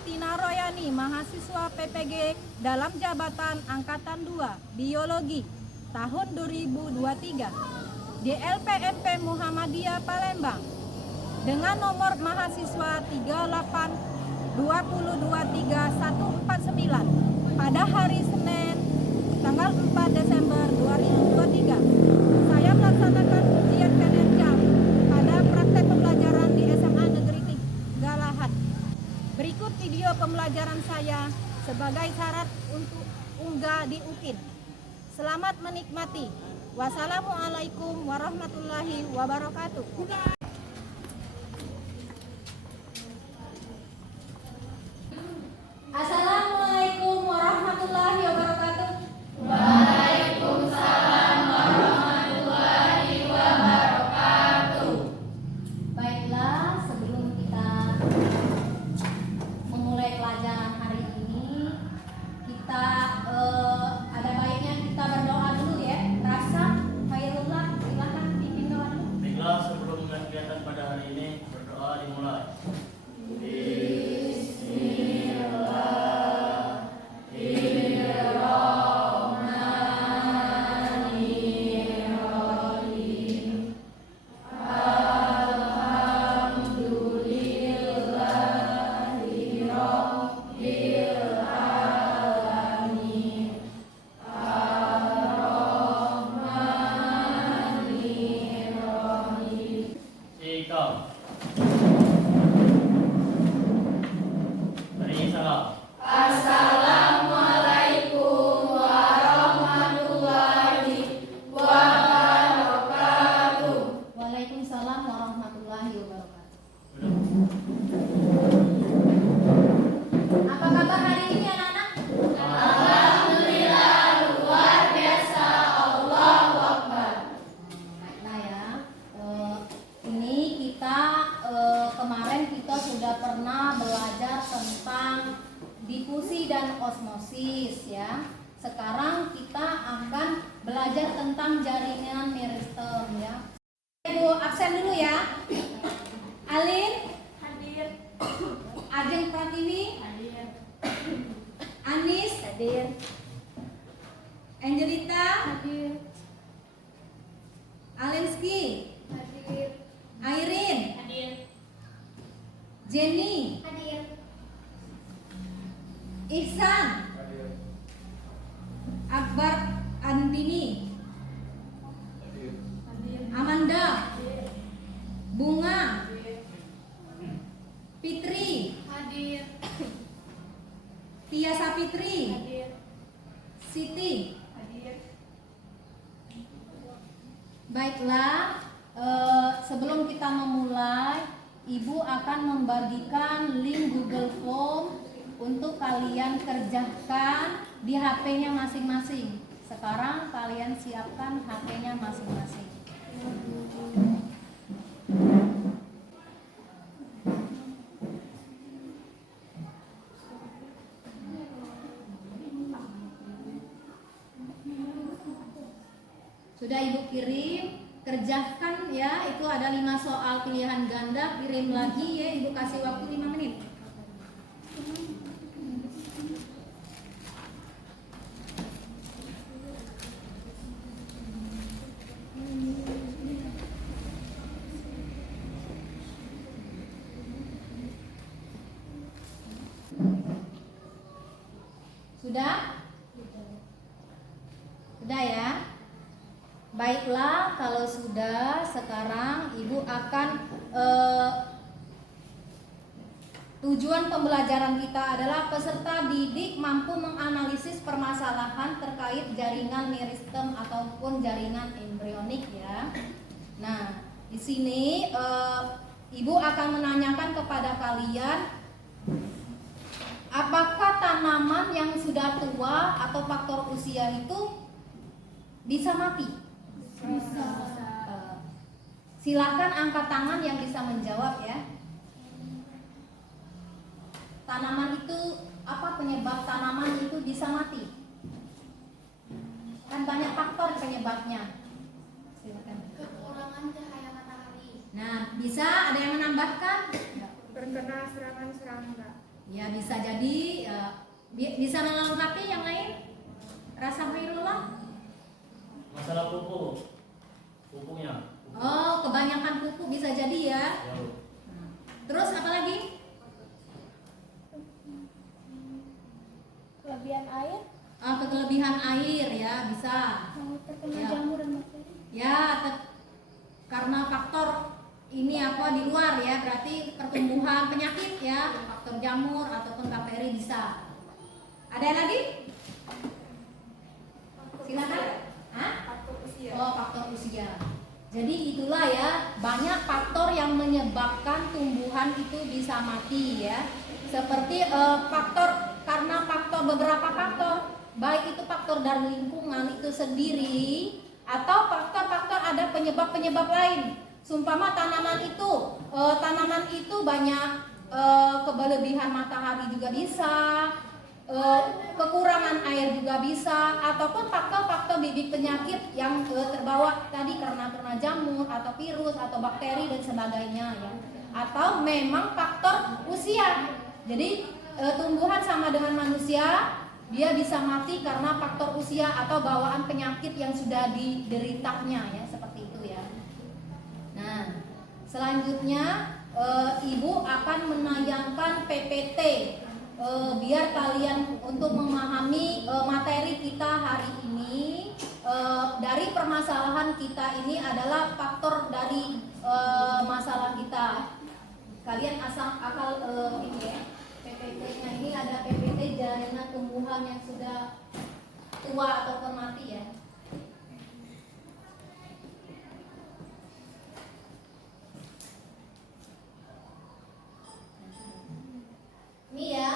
Tina Royani, mahasiswa PPG dalam jabatan Angkatan 2 Biologi tahun 2023 di LPMP Muhammadiyah Palembang dengan nomor mahasiswa 3820234149 pada hari Senin tanggal 4 Desember 2023. Saya melaksanakan ujian PNM pada praktek pembelajaran di SMA Negeri 3 Lahat. Berikut video pembelajaran saya sebagai syarat untuk unggah di UKIN. Selamat menikmati. Wassalamualaikum warahmatullahi wabarakatuh. Assalamualaikum warahmatullahi wabarakatuh. Waalaikumsalam warahmatullahi wabarakatuh. Baiklah, sebelum kita memulai pelajaran hari ini, kita ada baiknya kita berdoa dulu ya. Rasa Khairullah, silakan pimpin doa dulu. Baiklah, sebelum kegiatan pada hari ini berdoa dimulai. Assalamualaikum warahmatullahi wabarakatuh. Waalaikumsalam warahmatullahi wabarakatuh. Apa kabar hari ini anak-anak? Alhamdulillah luar biasa, Allahu Akbar. Baiklah ya. Ini kita kemarin kita sudah pernah belajar tentang difusi dan osmosis ya. Sekarang kita akan belajar tentang jaringan meristem ya. Ibu absen dulu ya. Alin Hadir. Ajeng Pratiwi, Hadir. Anis Hadir. Angelita, Hadir. Alenski, Hadir. Airin, Hadir. Jenny, Hadir. Ihsan, Akbar Andini, Amanda, Bunga, Fitri, Hadir. Tia Sapitri, Hadir. Siti. Hadir. Baiklah, sebelum kita memulai, Ibu akan membagikan link Google Form untuk kalian kerjakan di HP-nya masing-masing. Sekarang kalian siapkan HP-nya masing-masing. Sudah Ibu kirim, kerjakan ya. Itu ada 5 soal pilihan ganda, kirim lagi ya. Ibu kasih waktu 5 menit. Sudah? Sudah ya? Baiklah, kalau sudah, sekarang Ibu akan tujuan pembelajaran kita adalah peserta didik mampu menganalisis permasalahan terkait jaringan meristem ataupun jaringan embrionik ya. Nah, di sini Ibu akan menanyakan kepada kalian, apakah tanaman yang sudah tua atau faktor usia itu bisa mati? Bisa. Silakan angkat tangan yang bisa menjawab ya. Tanaman itu, apa penyebab tanaman itu bisa mati? Kan banyak faktor penyebabnya. Silakan. Kekurangan cahaya matahari. Nah, bisa ada yang menambahkan? Terkena serangan serangga. Ya bisa jadi bisa melengkapi yang lain. Rasa Khairullah. Masalah pupuknya. Oh, kebanyakan pupuk bisa jadi ya. Ya, Bu. Terus apa lagi? Kelebihan air, Kelebihan air ya bisa. terkena Ya. jamur dan bakteri. Ya, karena faktor ini apa di luar ya, berarti pertumbuhan penyakit ya, faktor jamur ataupun bakteri bisa. Ada yang lagi? Silakan. Hah? Faktor usia. Oh, faktor usia. Jadi itulah ya, banyak faktor yang menyebabkan tumbuhan itu bisa mati ya. Seperti karena beberapa faktor, baik itu faktor dari lingkungan itu sendiri atau faktor-faktor ada penyebab-penyebab lain. Sumpama tanaman itu banyak kelebihan matahari juga bisa, kekurangan air juga bisa, ataupun faktor-faktor bibit penyakit yang terbawa tadi karena jamur atau virus atau bakteri dan sebagainya ya. Atau memang faktor usia. Jadi tumbuhan sama dengan manusia, dia bisa mati karena faktor usia atau bawaan penyakit yang sudah dideritanya ya, seperti itu ya. Nah, selanjutnya Ibu akan menayangkan PPT biar kalian untuk memahami materi kita hari ini. Dari permasalahan kita ini adalah faktor dari masalah kita. Kalian akal ini ya, PPT-nya ini ada PPT jaringan tumbuhan yang sudah tua ataupun mati ya. Ini ya.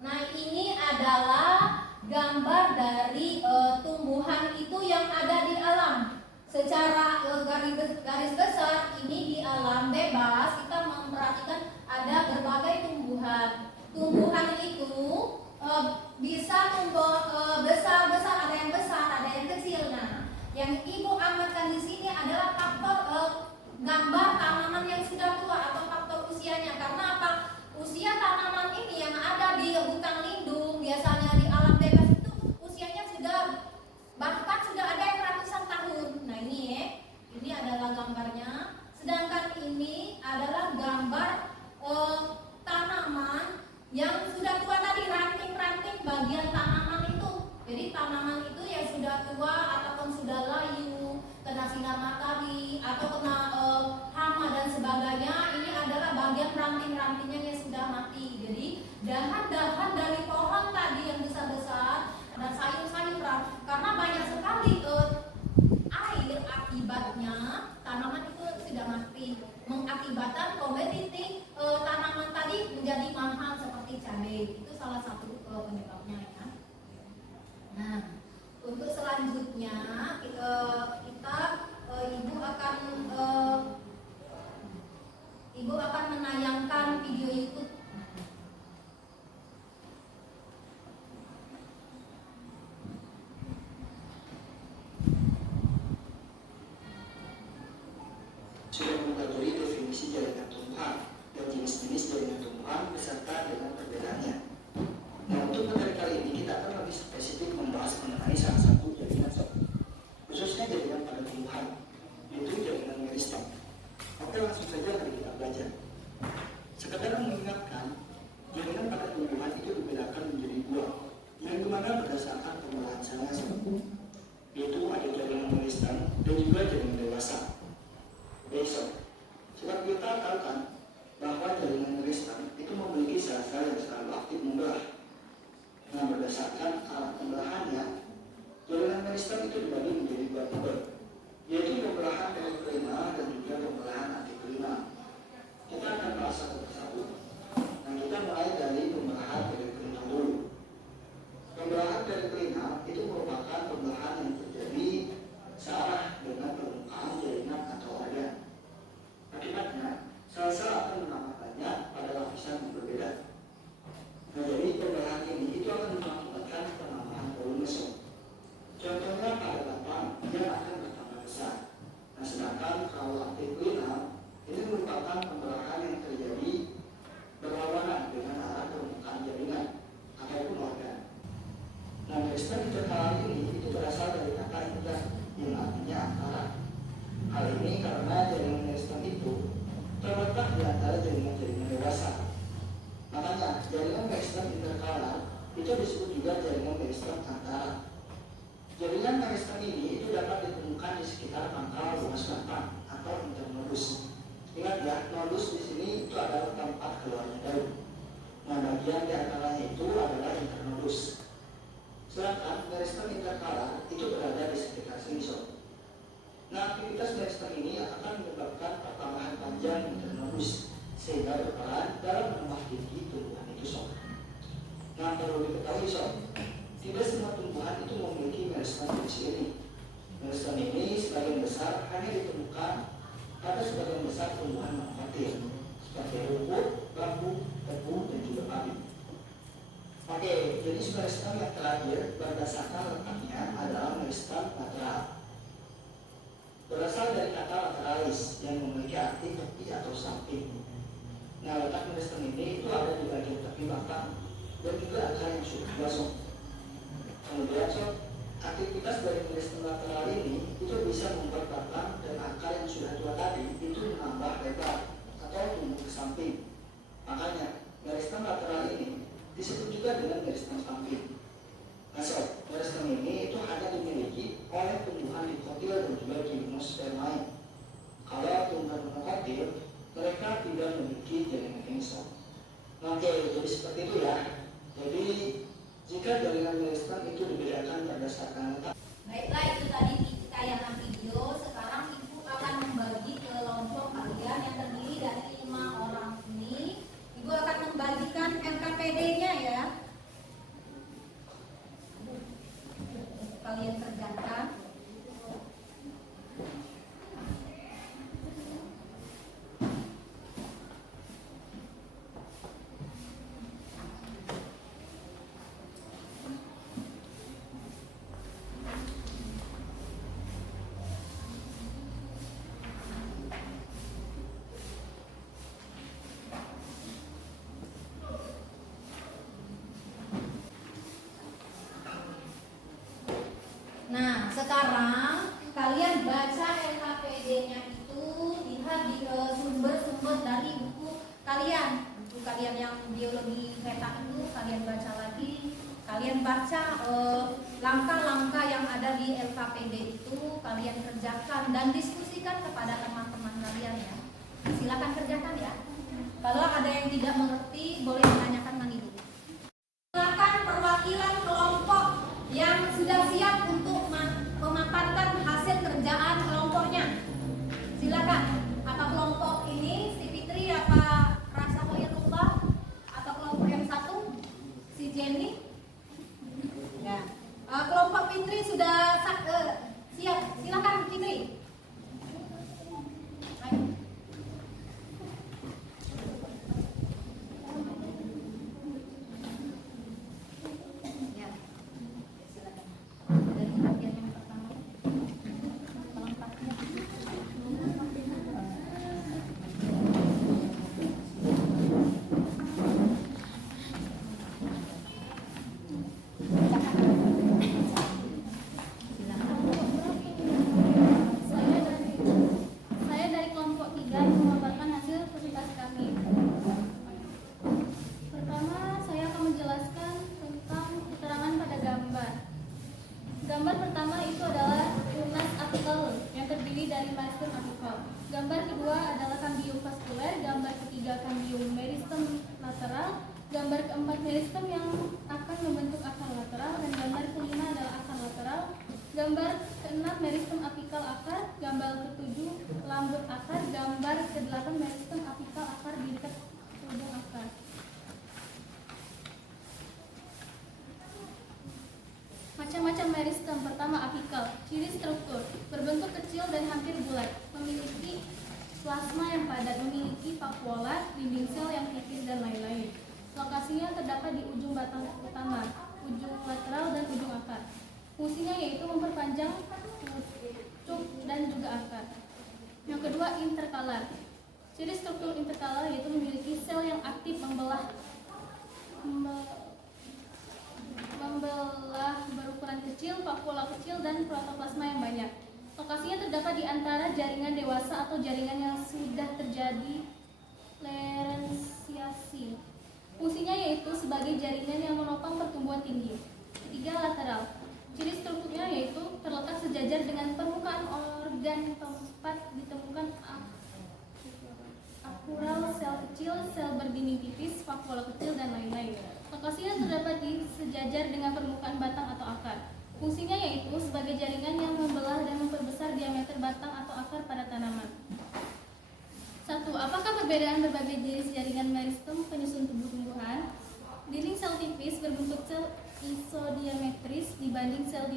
Nah, ini adalah gambar dari tumbuhan itu yang ada di alam. Secara garis besar ini di alam bebas kita memperhatikan ada berbagai tumbuhan. Tumbuhan itu bisa tumbuh besar, ada yang besar, ada yang kecil. Nah, yang Ibu amatkan di sini adalah faktor gambar tanaman yang sudah tua atau faktor usianya. Karena apa? Usia tanaman ini yang ada di hutan lindung, biasanya di alam bebas itu usianya bahkan sudah ada yang ratusan tahun. Nah ini adalah gambarnya. Sedangkan ini adalah gambar tanaman yang sudah tua tadi, ranting-ranting bagian tanaman itu. Jadi tanaman itu yang sudah tua ataupun sudah layu, kena sinar matahari atau kena hama dan sebagainya, ini adalah bagian ranting-rantingnya yang sudah mati. Jadi dahan-dahan dari pohon tadi yang besar-besar dan sayur-sayuran, karena banyak sekali air akibatnya tanaman itu sudah mati, mengakibatkan komoditi tanaman tadi menjadi mahal seperti cabai. Itu salah satu penyebabnya ya. Nah, untuk selanjutnya Ibu akan menayangkan video YouTube. Sudah mengetahui definisi jaringan tumbuhan dan jenis-jenis jaringan tumbuhan beserta dengan perbedaannya. Nah, untuk materi kali ini kita akan lebih spesifik membahas mengenai salah satu jaringan khususnya jaringan pada tumbuhan, yaitu jaringan meristem. Oke, langsung saja mari kita belajar. Sekedar mengingatkan, jaringan pada tumbuhan itu dibedakan menjadi dua, yang dimana berdasarkan pengolahan selnya, yaitu ada jaringan meristem dan juga jaringan dewasa. Besok, sebab kita tahu kan bahwa jaringan meristem itu memiliki sel-sel yang selalu aktif membelah. Nah, berdasarkan alat pembelahannya, jaringan meristem itu dibagi menjadi dua tipe, yaitu pembelahan periklima dan juga pembelahan antiklima. Kita akan bahas satu persatu. Nah, kita mulai dari pembelahan periklima dulu. Pembelahan periklima itu merupakan pembelahan yang terjadi searah dengan permukaan kalau antiklinal ini merupakan pembelahan yang terjadi berlawanan dengan arah permukaan jaringan ataupun organ. Nah, meristem interkalar ini itu berasal dari kata inter yang artinya antara. Hal ini karena jaringan meristem itu terletak di antara jaringan-jaringan dewasa. Makanya jaringan meristem interkalar itu disebut juga jaringan meristem antara. Jaringan meristem ini itu dapat ditemukan di sekitar pangkal ruas batang atau internodus. Ingat ya, nodus di sini itu adalah tempat keluarnya daun. Nah, bagian di antaranya itu adalah internodus. Sedangkan meristem interkalar itu berada di sekitar sensor. Nah, aktivitas meristem ini akan menyebabkan pertambahan panjang internodus sehingga berperan dalam menambah tinggi tumbuhan itu sob. Nah, perlu diketahui sob, tidak semua tumbuhan itu memiliki meristem fungsi ini. Meristem ini sebagian besar hanya ditemukan pada sebagian besar tumbuhan monokotil seperti rumput, bambu, tebu, dan juga padi. Oke, jenis meristem yang terakhir berdasarkan letaknya adalah meristem lateral. Berasal dari kata lateralis yang memiliki arti tepi atau samping. Nah, letak meristem ini itu ada di bagian tepi batang dan juga akar yang sudah gosong. Kemudian sob, aktivitas dari meristem lateral ini itu bisa membuat batang dan akar yang sudah tua tadi itu menambah lebar atau tumbuh ke samping. Makanya meristem lateral ini disebut juga dengan meristem samping. Nah sob, meristem ini itu hanya dimiliki oleh tumbuhan dikotil dan juga gimnospermae. Kalau tumbuhan monokotil, mereka tidak memiliki jaringan ini sob. Oke, jadi seperti itu ya. Jadi jika jaringan meristem itu dibedakan berdasarkan letak. Baiklah, itu tadi tayangan video. Sekarang Ibu akan membagi kelompok kalian yang terdiri dari 5 orang ini. Ibu akan membagikan LKPD-nya ya. Kalian kerjakan. Nah, sekarang kalian baca LKPD-nya itu, lihat di sumber-sumber dari buku kalian. Buku kalian yang biologi peta itu kalian baca lagi. Kalian baca langkah-langkah yang ada di LKPD itu, kalian kerjakan dan diskusikan kepada teman-teman kalian ya. Silakan kerjakan ya. Kalau ada yang tidak mengerti, boleh menanyakan ke Ibu. Silakan perwakilan kelompok yang sudah siap untuk memaparkan hasil kerjaan kelompoknya. Silakan. Apa kelompok ini si Fitri, apa Rasa Hoyrullah, atau kelompok yang satu si Jenny? Ya. Kelompok Fitri sudah siap. Silakan Fitri. Ayo. Gambar pertama itu adalah tunas apikal yang terdiri dari meristem apikal. Gambar kedua adalah kambium vaskuler, gambar ketiga kambium meristem lateral, gambar keempat meristem yang akan membentuk akar lateral, dan gambar kelima adalah akar lateral. Gambar keenam meristem apikal akar, gambar ketujuh lambut akar, gambar kedelapan meristem apikal akar di dekat ujung akar. Macam-macam meristem. Pertama, apikal. Ciri struktur: berbentuk kecil dan hampir bulat, memiliki plasma yang padat, memiliki vakuola, dinding sel yang tipis, dan lain-lain. Lokasinya terdapat di ujung batang utama, ujung lateral, dan ujung akar. Fungsinya yaitu memperpanjang pucuk dan juga akar. Yang kedua, kedua, interkalar. Ciri struktur interkalar yaitu memiliki sel yang aktif membelah berukuran kecil, vakuola kecil, dan protoplasma yang banyak. Lokasinya terdapat di antara jaringan dewasa atau jaringan yang sudah terjadi leresiasi. Fungsinya yaitu sebagai jaringan yang menopang pertumbuhan tinggi. Ketiga, lateral. Ciri strukturnya yaitu terletak sejajar dengan permukaan organ tempat ditemukan akural sel kecil, sel berdinding tipis, vakuola kecil, dan lain-lain. Lokasinya terdapat di sejajar dengan permukaan batang atau akar. Fungsinya yaitu sebagai jaringan yang membelah dan memperbesar diameter batang atau akar pada tanaman. 1. Apakah perbedaan berbagai jenis jaringan meristem penyusun tumbuh-tumbuhan? Dinding sel tipis berbentuk sel isodiametris dibanding sel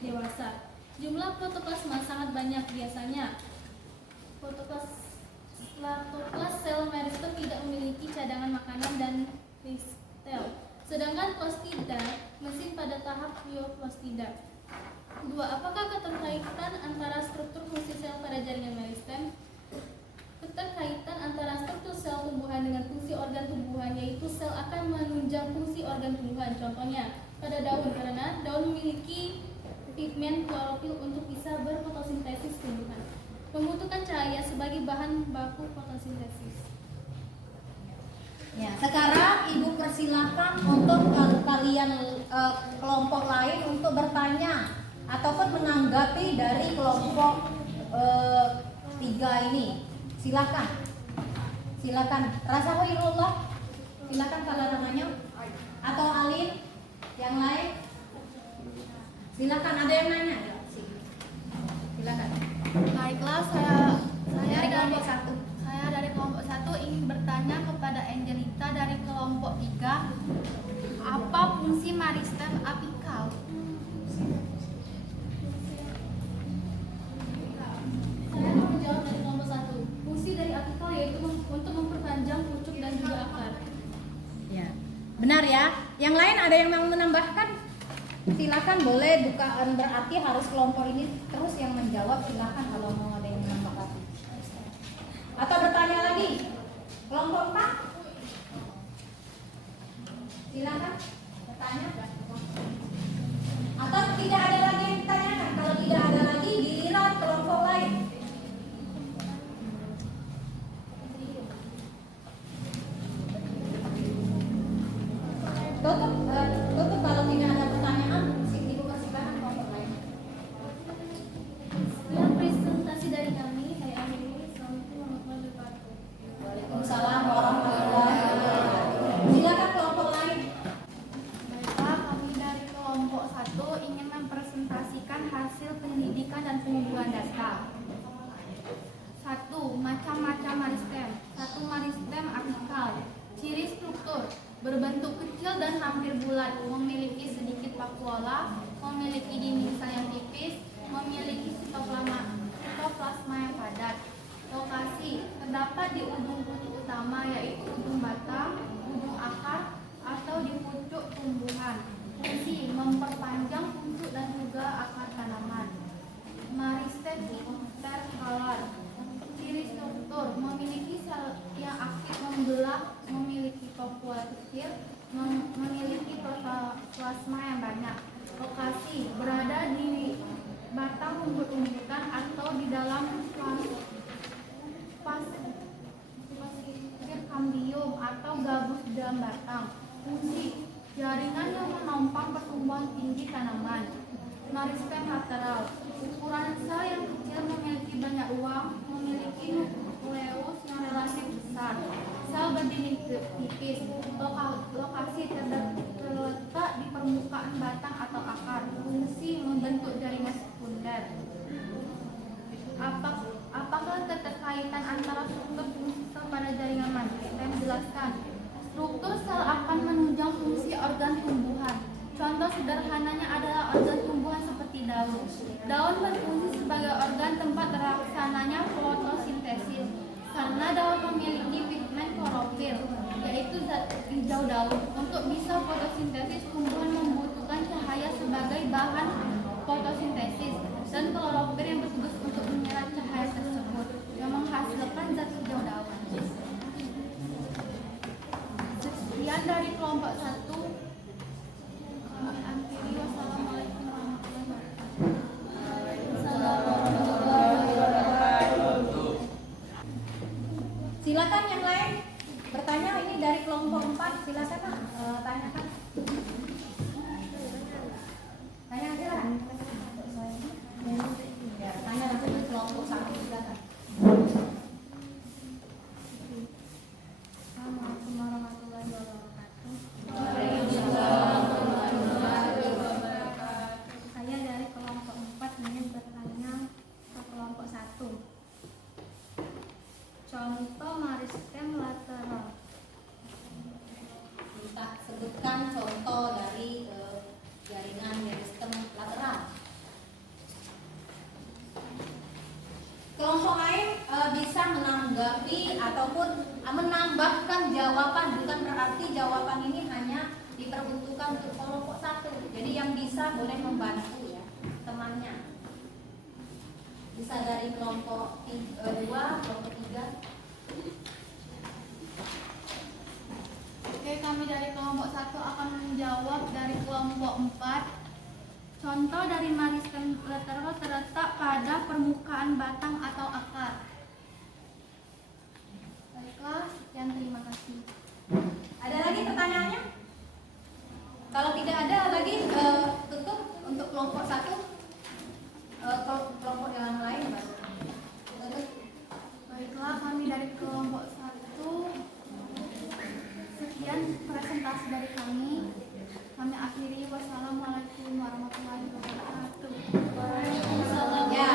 dewasa. Jumlah protoplasma sangat banyak biasanya. Protoplas sel meristem tidak memiliki cadangan makanan dan kristal. Sedangkan plastida mesin pada tahap plastida. 2. Apakah keterkaitan antara struktur fungsi sel pada jaringan meristem? Keterkaitan antara struktur sel tumbuhan dengan fungsi organ tumbuhan, yaitu sel akan menunjang fungsi organ tumbuhan. Contohnya, pada daun, karena daun memiliki pigmen klorofil untuk bisa berfotosintesis tumbuhan. Membutuhkan cahaya sebagai bahan baku fotosintesis. Ya, sekarang Ibu persilahkan untuk kalian kelompok lain untuk bertanya ataupun menanggapi dari kelompok 3 ini. Silakan. Rasa Hoirullah. Silakan kalau namanya. Atau Alin yang lain. Silakan, ada yang nanya? Silakan. Baiklah, saya Dari kelompok 1. Saya dari kelompok 1 ingin bertanya kepada Angelita dari kelompok 3, apa fungsi meristem apikal? Saya mau menjawab dari kelompok 1. Fungsi dari apikal yaitu untuk memperpanjang pucuk dan juga akar. Ya. Benar ya. Yang lain ada yang mau menambahkan? Silakan, boleh bukaan, berarti harus kelompok ini terus yang menjawab. Silakan kalau mau ada yang menambahkan. Atau bertanya lagi. Kelompok 4. Silakan bertanya. Atau tidak ada lagi yang ditanyakan. Kalau tidak ada lagi, giliran kelompok lain. Tutup kalau tidak ada pertanyaan. Ibu persilahkan kelompok lain. Sekian presentasi dari kami. Saya akhiri. Assalamualaikum warahmatullahi wabarakatuh. Waalaikumsalam warahmatullahi wabarakatuh. Silakan kelompok lain. Baiklah, kami dari kelompok 1 ingin mempresentasikan hasil penyelidikan dan pengumpulan data. 1. Macam-macam meristem. 1. Meristem apikal. Ciri struktur: berbentuk kecil dan hampir bulat, memiliki sedikit vakuola, memiliki dinding sel yang tipis, memiliki sitoplasma yang padat. Lokasi: terdapat di ujung pucuk utama, yaitu ujung batang, ujung akar, atau di pucuk tumbuhan. Fungsi: memperpanjang pucuk dan juga akar tanaman. Meristem interkalar. Ciri struktur: memiliki sel yang aktif membelah, memiliki vakuola kecil, memiliki protoplasma yang banyak. Lokasi: berada di batang rumput-rumputan atau di dalam kambium atau gabus dalam batang. Fungsi: jaringan yang menopang pertumbuhan tinggi tanaman. Meristem lateral. Ukuran sel yang kecil, memiliki banyak ruang, memiliki nukleus yang relatif besar. Sel berdinding tipis. Lokasi: terletak di permukaan batang atau akar. Fungsi: membentuk jaringan sekunder. Apakah keterkaitan antara struktur fungsi sel pada jaringan meristem? Jelaskan. Struktur sel akan menunjang fungsi organ tumbuhan. Contoh sederhananya adalah organ tumbuhan seperti daun. Daun berfungsi sebagai organ tempat terlaksananya fotosintesis karena daun memiliki pigmen klorofil, yaitu zat hijau daun. Untuk bisa fotosintesis, tumbuhan membutuhkan cahaya sebagai bahan fotosintesis dan klorofil yang bertugas untuk menyerap cahaya tersebut yang menghasilkan Silakan yang lain bertanya, ini dari kelompok 4, silakan Pak, tanyakan. Tanya aja lah. Ya, tanya langsung ke kelompok 1, silakan. Assalamualaikum warahmatullahi wabarakatuh. Saya dari kelompok 4 ingin bertanya ke kelompok 1. Contoh meristem lateral. Kita sebutkan contoh dari jaringan meristem lateral. Kelompok lain bisa menanggapi ataupun menambahkan jawaban, bukan berarti jawaban ini hanya diperuntukkan untuk kelompok 1. Jadi yang bisa boleh membantu ya temannya. Bisa dari kelompok 2, kelompok 3. Oke, kami dari kelompok 1 akan menjawab dari kelompok 4. Contoh dari meristem lateral terletak pada permukaan batang atau akar. Baiklah, sekian, terima kasih. Ada lagi pertanyaannya? Kalau tidak ada lagi, tutup untuk kelompok 1. Kelompok yang lain baru. Tutup. Baiklah, kami dari kelompok 1. Sekian presentasi dari kami. Kami akhiri. Wassalamualaikum warahmatullahi wabarakatuh. Ya,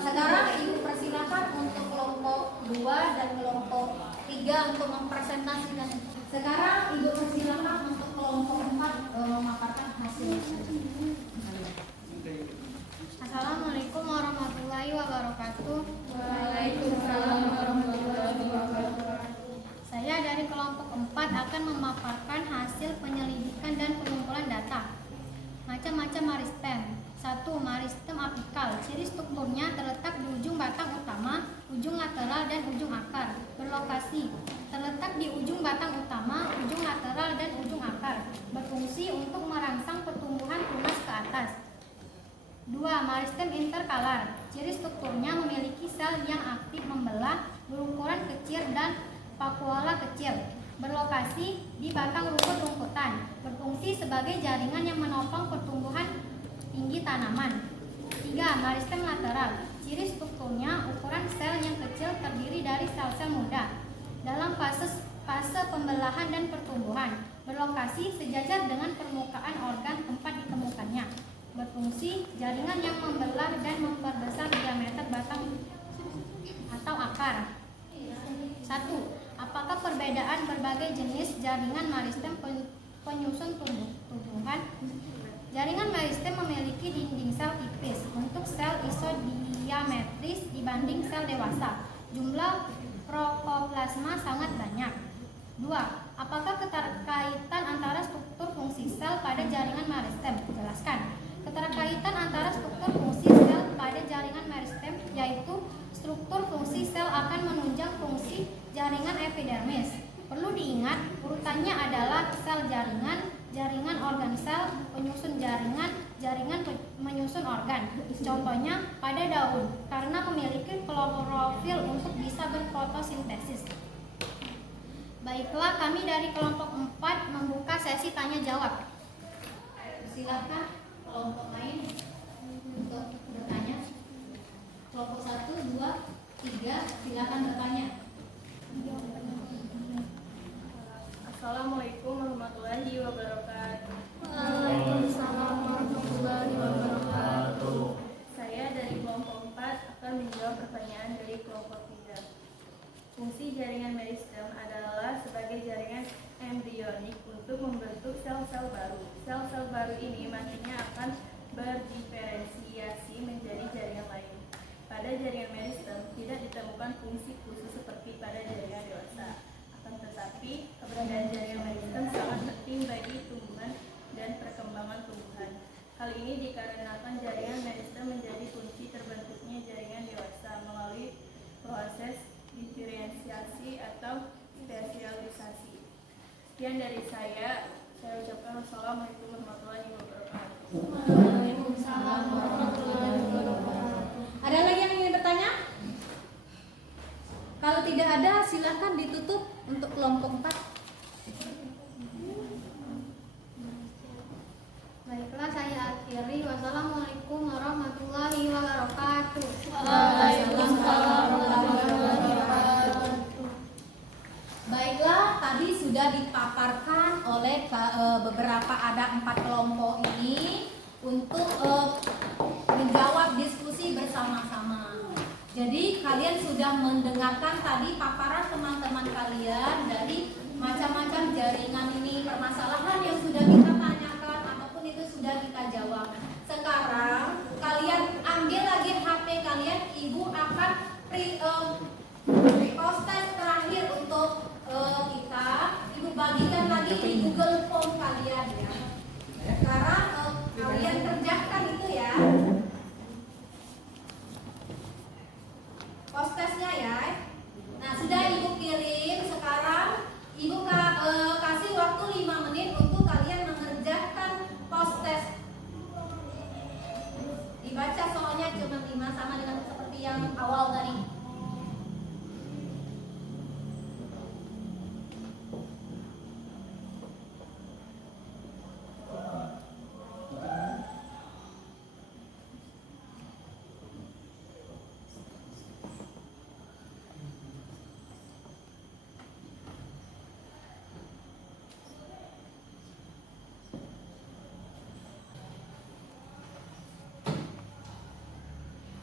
sekarang Ibu persilakan untuk kelompok 2 dan kelompok 3 untuk mempresentasikan. Sekarang Ibu persilakan untuk kelompok 4 memaparkan hasil. Assalamualaikum warahmatullahi wabarakatuh. Waalaikumsalam warahmatullahi wabarakatuh. Saya dari kelompok 4 akan memaparkan hasil penyelidikan dan pengumpulan data. Macam-macam meristem. 1. Meristem apikal. Ciri strukturnya terletak di ujung batang utama, ujung lateral, dan ujung akar. Berlokasi terletak di ujung batang utama, ujung lateral, dan ujung akar. Berfungsi untuk merangsang pertumbuhan tunas ke atas. 2. Meristem interkalar. Ciri strukturnya memiliki sel yang aktif membelah, berukuran kecil dan vakuola kecil. Berlokasi di batang rumput-rumputan. Berfungsi sebagai jaringan yang menopang pertumbuhan tinggi tanaman. 3. Meristem lateral. Ciri strukturnya ukuran sel yang kecil terdiri dari sel-sel muda dalam fase pembelahan dan pertumbuhan. Berlokasi sejajar dengan permukaan organ tempat ditemukannya. Berfungsi jaringan yang membelah dan memperbesar diameter batang atau akar. 1. Apakah perbedaan berbagai jenis jaringan meristem penyusun tumbuhan? Jaringan meristem memiliki dinding sel tipis untuk sel isodiametris dibanding sel dewasa. Jumlah protoplasma sangat banyak. 2. Apakah keterkaitan antara struktur fungsi sel pada jaringan meristem? Jelaskan. Keterkaitan antara struktur fungsi sel pada jaringan meristem yaitu struktur fungsi sel akan menunjang fungsi jaringan epidermis. Perlu diingat, urutannya adalah sel jaringan, jaringan organ sel, penyusun jaringan, jaringan menyusun organ. Contohnya pada daun, karena memiliki klorofil untuk bisa berfotosintesis. Baiklah, kami dari kelompok 4 membuka sesi tanya jawab. Silakan kelompok lain untuk bertanya. Kelompok 1, 2, 3, silakan bertanya. Assalamualaikum warahmatullahi wabarakatuh. Waalaikumsalam warahmatullahi wabarakatuh. Saya dari kelompok 4 akan menjawab pertanyaan dari kelompok 3. Fungsi jaringan meristem adalah sebagai jaringan embrionik untuk membentuk sel-sel baru. Sel-sel baru ini nantinya akan berdiferensiasi menjadi jaringan lain. Pada jaringan meristem tidak ditemukan fungsi khusus seperti pada jaringan dewasa. Akan tetapi, keberadaan jaringan meristem sangat penting bagi tumbuhan dan perkembangan tumbuhan. Hal ini dikarenakan jaringan meristem menjadi kunci terbentuknya jaringan dewasa melalui proses diferensiasi atau spesialisasi. Sekian dari saya ucapkan wassalamualaikum warahmatullahi wabarakatuh. Waalaikumsalam warahmatullahi wabarakatuh. Ada lagi yang ingin bertanya? Kalau Kalau tidak ada, silakan ditutup untuk kelompok 4. Baiklah, saya akhiri. Wassalamualaikum warahmatullahi wabarakatuh. Waalaikumsalam warahmatullahi wabarakatuh. Baiklah, tadi sudah dipaparkan oleh beberapa, ada 4 kelompok ini untuk menjawab diskusi bersama-sama. Jadi kalian sudah mendengarkan tadi paparan teman-teman kalian dari macam-macam jaringan ini, permasalahan yang sudah kita tanyakan ataupun itu sudah kita jawab. Sekarang kalian ambil lagi HP kalian, ibu akan post terakhir untuk kita, ibu bagikan lagi di Google Form kalian ya. Sekarang kalian kerjakan itu ya. Post testnya ya. Nah, sudah ibu kirim. Sekarang ibu kasih waktu 5 menit untuk kalian mengerjakan post test. Dibaca soalnya cuma 5, sama dengan seperti yang awal tadi.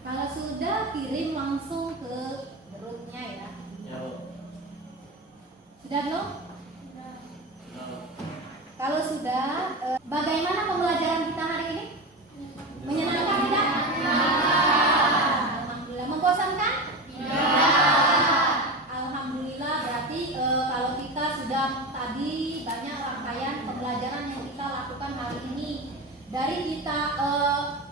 Kalau sudah, kirim langsung ke grupnya ya. Ya, Bu. Sudah belum? Nah, Kalau sudah, bagaimana pembelajaran kita hari ini? Menyenangkan tidak? Alhamdulillah. Membosankan? Alhamdulillah. Berarti kalau kita sudah tadi banyak rangkaian pembelajaran yang kita lakukan hari ini. Dari kita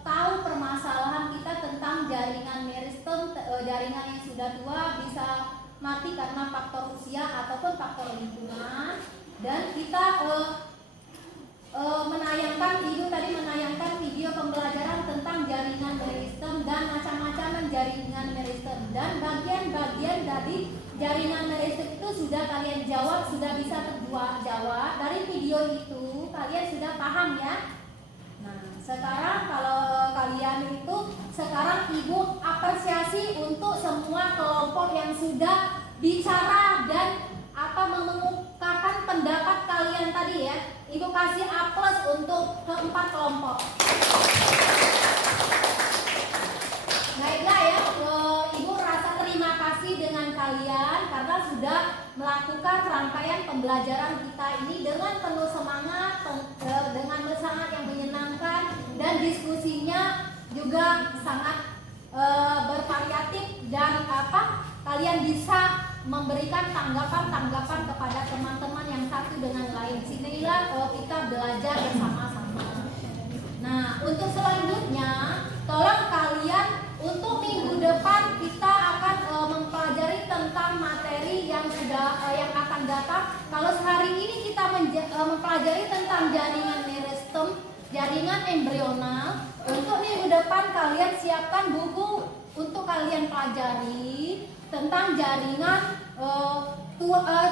tahu permasalahan kita tentang jaringan meristem, jaringan yang sudah tua bisa mati karena faktor usia ataupun faktor lingkungan, dan kita ibu tadi menayangkan video pembelajaran tentang jaringan meristem dan macam-macam jaringan meristem, dan bagian-bagian dari jaringan meristem itu sudah kalian jawab, sudah bisa terjawab dari video itu. Kalian sudah paham ya? Nah, sekarang kalau kalian itu, sekarang ibu apresiasi untuk semua kelompok yang sudah bicara dan mengemukakan pendapat kalian tadi ya. Ibu kasih A+ untuk keempat kelompok. Baiklah ya, ibu rasa terima kasih dengan kalian karena sudah melakukan rangkaian pembelajaran kita ini dengan penuh semangat, dengan sangat yang menyenangkan, dan diskusinya juga sangat bervariatif, dan kalian bisa memberikan tanggapan-tanggapan kepada teman-teman yang satu dengan lain. Sinilah kita belajar bersama-sama. Nah, untuk selanjutnya, tolong kalian untuk minggu depan kita akan mempelajari tentang materi yang yang akan datang. Kalau hari ini kita mempelajari tentang jaringan meristem, jaringan embrional. Untuk minggu depan kalian siapkan buku untuk kalian pelajari tentang jaringan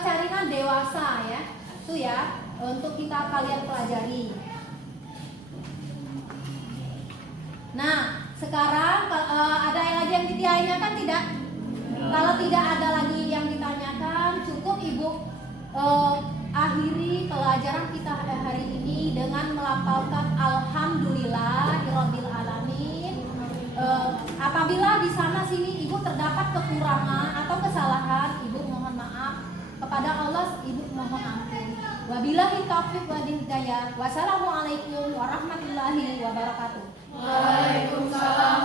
jaringan dewasa ya. Itu ya, untuk kalian pelajari. Nah, sekarang ada lagi yang ditanyakan tidak? Kalau tidak ada lagi yang ditanyakan, cukup ibu akhiri pelajaran kita hari ini dengan melafalkan alhamdulillahirabbil alamin. Apabila di sana sini ibu terdapat kekurangan atau kesalahan, ibu mohon maaf kepada Allah, ibu mohon ampun. Wabillahi taufiq wal hidayah. Wassalamualaikum warahmatullahi wabarakatuh. Waalaikumsalam